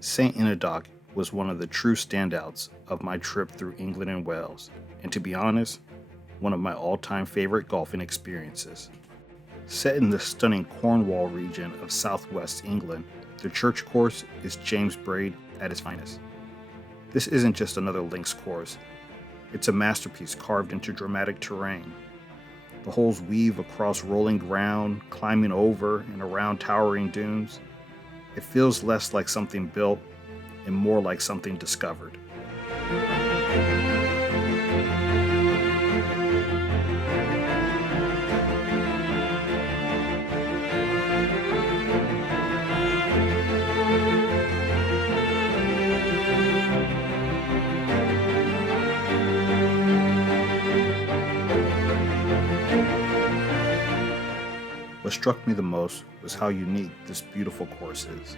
St. Enodoc was one of the true standouts of my trip through England and Wales, and to be honest, one of my all-time favorite golfing experiences. Set in the stunning Cornwall region of southwest England, the church course is James Braid at its finest. This isn't just another links course, it's a masterpiece carved into dramatic terrain. The holes weave across rolling ground, climbing over and around towering dunes. It feels less like something built and more like something discovered. What struck me the most was how unique this beautiful course is.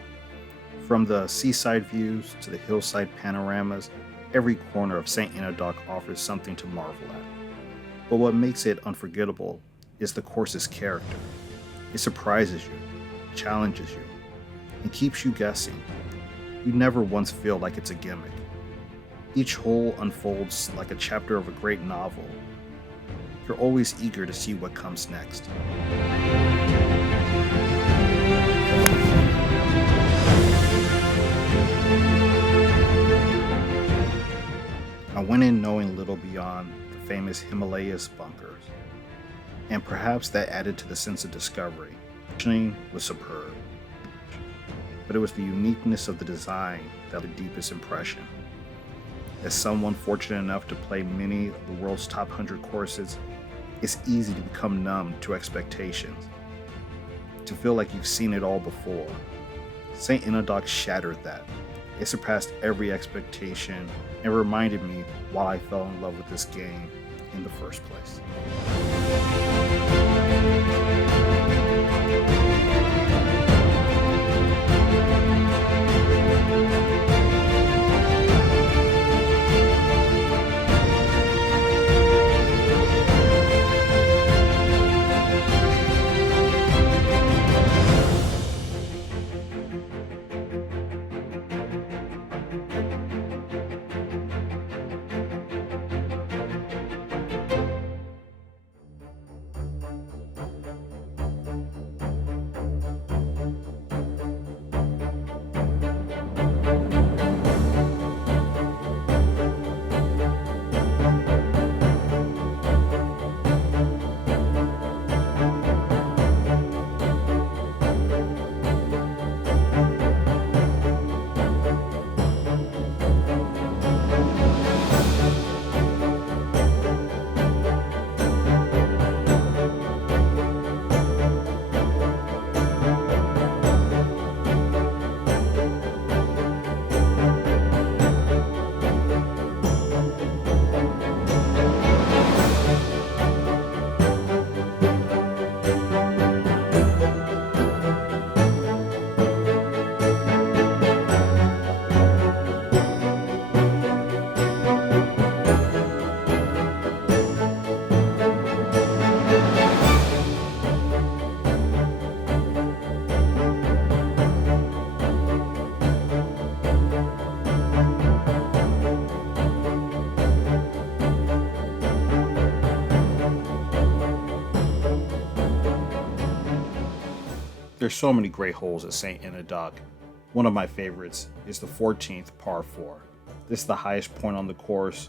From the seaside views to the hillside panoramas, every corner of St. Enodoc offers something to marvel at. But what makes it unforgettable is the course's character. It surprises you, challenges you, and keeps you guessing. You never once feel like it's a gimmick. Each hole unfolds like a chapter of a great novel. You're always eager to see what comes next. I went in knowing little beyond the famous Himalayas bunkers, and perhaps that added to the sense of discovery. The positioning was superb, but it was the uniqueness of the design that left the deepest impression. As someone fortunate enough to play many of the world's top 100 courses, it's easy to become numb to expectations, to feel like you've seen it all before. St. Enodoc shattered that. It surpassed every expectation and reminded me why I fell in love with this game in the first place. There's so many great holes at St. Enodoc. One of my favorites is the 14th par 4. This is the highest point on the course,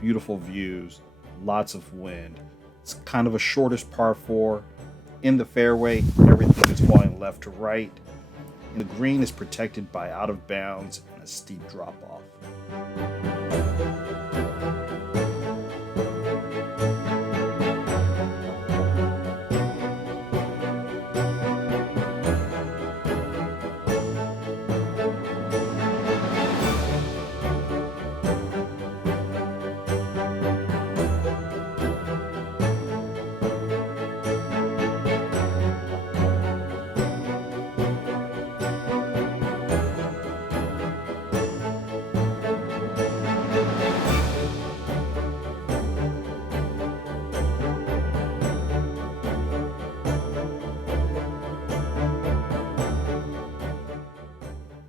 beautiful views, lots of wind. It's kind of a shortest par 4. In the fairway, everything is falling left to right, and the green is protected by out of bounds and a steep drop off.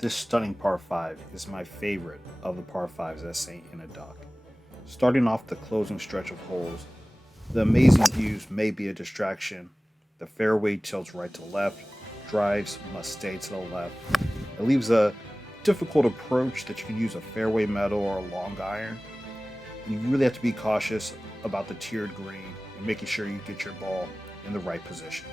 This stunning par 5 is my favorite of the par 5s at St. Enodoc. Starting off the closing stretch of holes, the amazing views may be a distraction. The fairway tilts right to left, drives must stay to the left. It leaves a difficult approach that you can use a fairway metal or a long iron. You really have to be cautious about the tiered green and making sure you get your ball in the right position.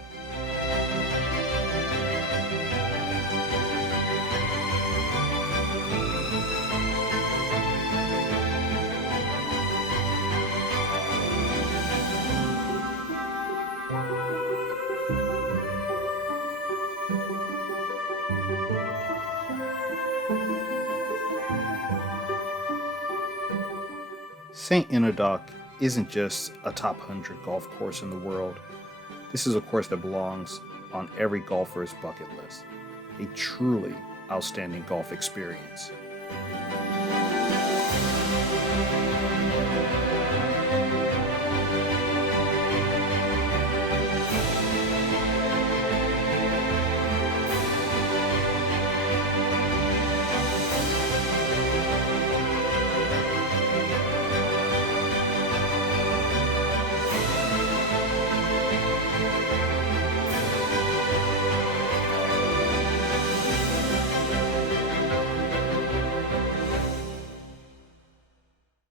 St. Enodoc isn't just a top 100 golf course in the world. This is a course that belongs on every golfer's bucket list. A truly outstanding golf experience.